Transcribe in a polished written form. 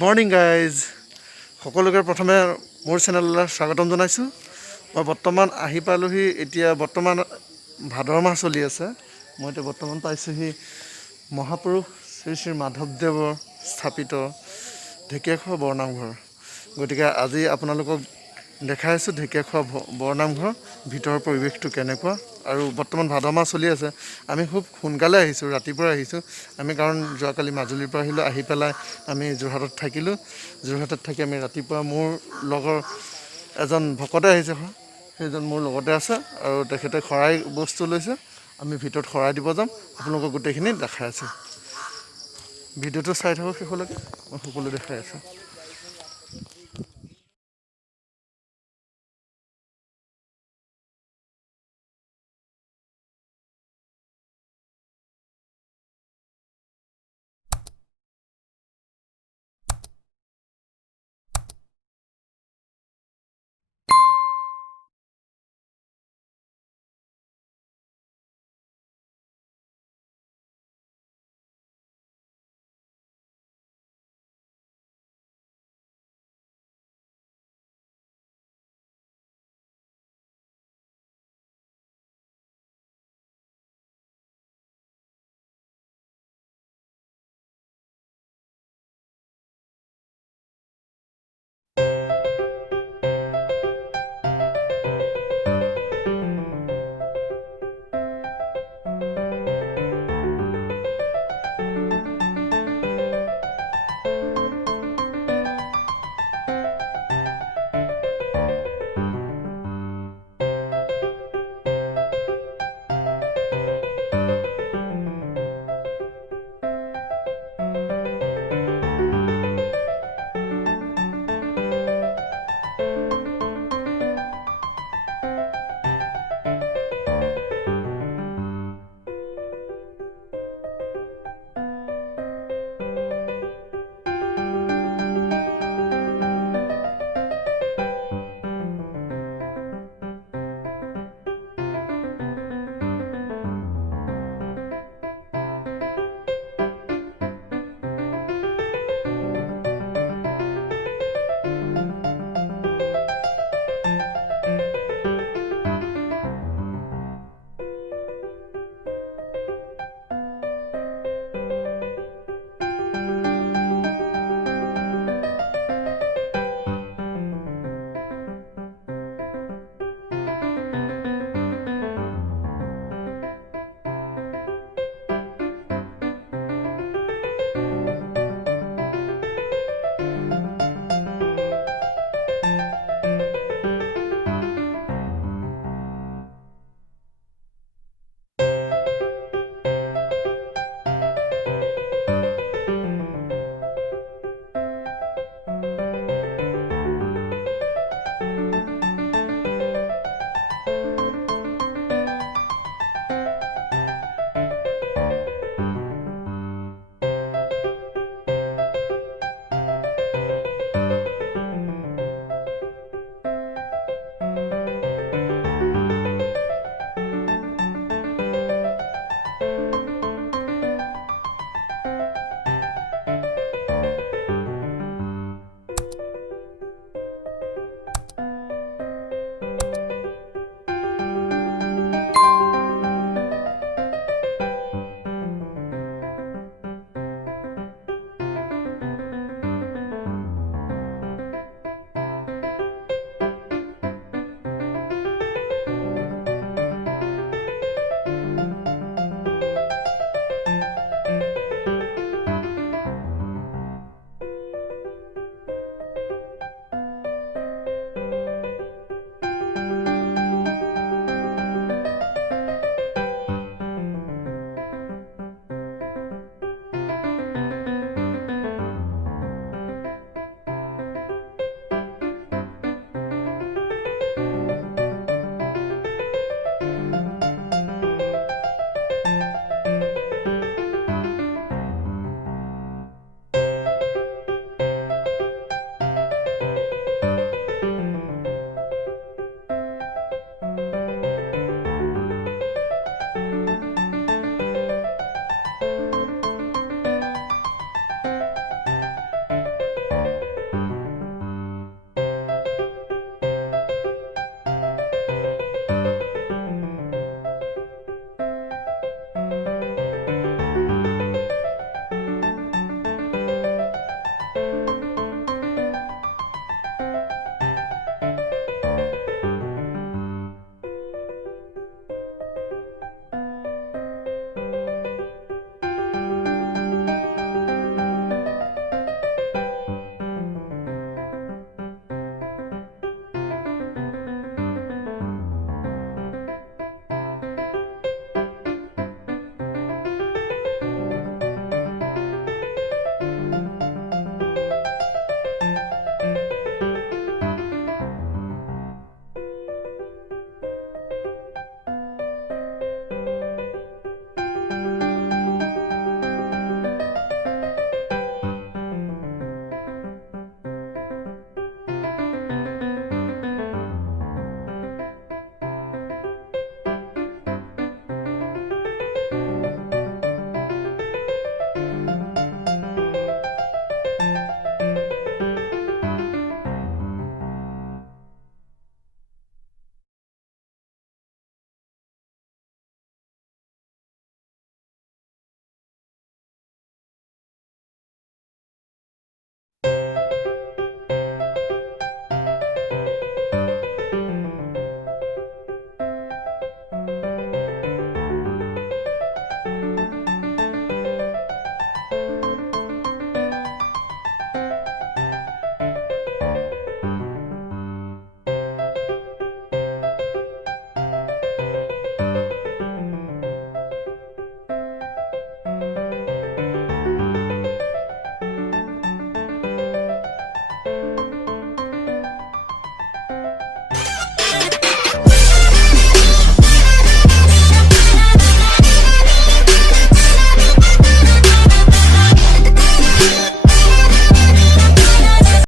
Morning guys সকলোকে প্ৰথমে মোৰ চেনেললৈ স্বাগতম জনাইছোঁ। মই বৰ্তমান আহি পালোহি। এতিয়া বৰ্তমান ভাদৰ মাহ চলি আছে। মই এতিয়া বৰ্তমান পাইছোঁহি মহাপুৰুষ শ্ৰী শ্ৰী মাধৱদেৱৰ স্থাপিত ঢেকীয়াখোৱা বৰনামঘৰ। গতিকে আজি আপোনালোকক দেখাই আছোঁ ঢেকীয়াখোৱা বৰনামঘৰ ভিতৰৰ পৰিৱেশটো কেনেকুৱা। আৰু বৰ্তমান ভাদ মাহ চলি আছে। আমি খুব সোনকালে আহিছোঁ, ৰাতিপুৱা আহিছোঁ আমি, কাৰণ যোৱাকালি মাজুলীৰ পৰা আহিলোঁ। আহি পেলাই আমি যোৰহাটত থাকিলোঁ। যোৰহাটত থাকি আমি ৰাতিপুৱা মোৰ লগৰ এজন ভকতে আহিছে, সেইজন মোৰ লগতে আছে আৰু তেখেতে শৰাই বস্তু লৈছে। আমি ভিতৰত শৰাই দিব যাম, আপোনালোকক গোটেইখিনি দেখাই আছোঁ। ভিডিঅ'টো চাই থাকক শেষলৈকে, মই সকলো দেখাই আছোঁ।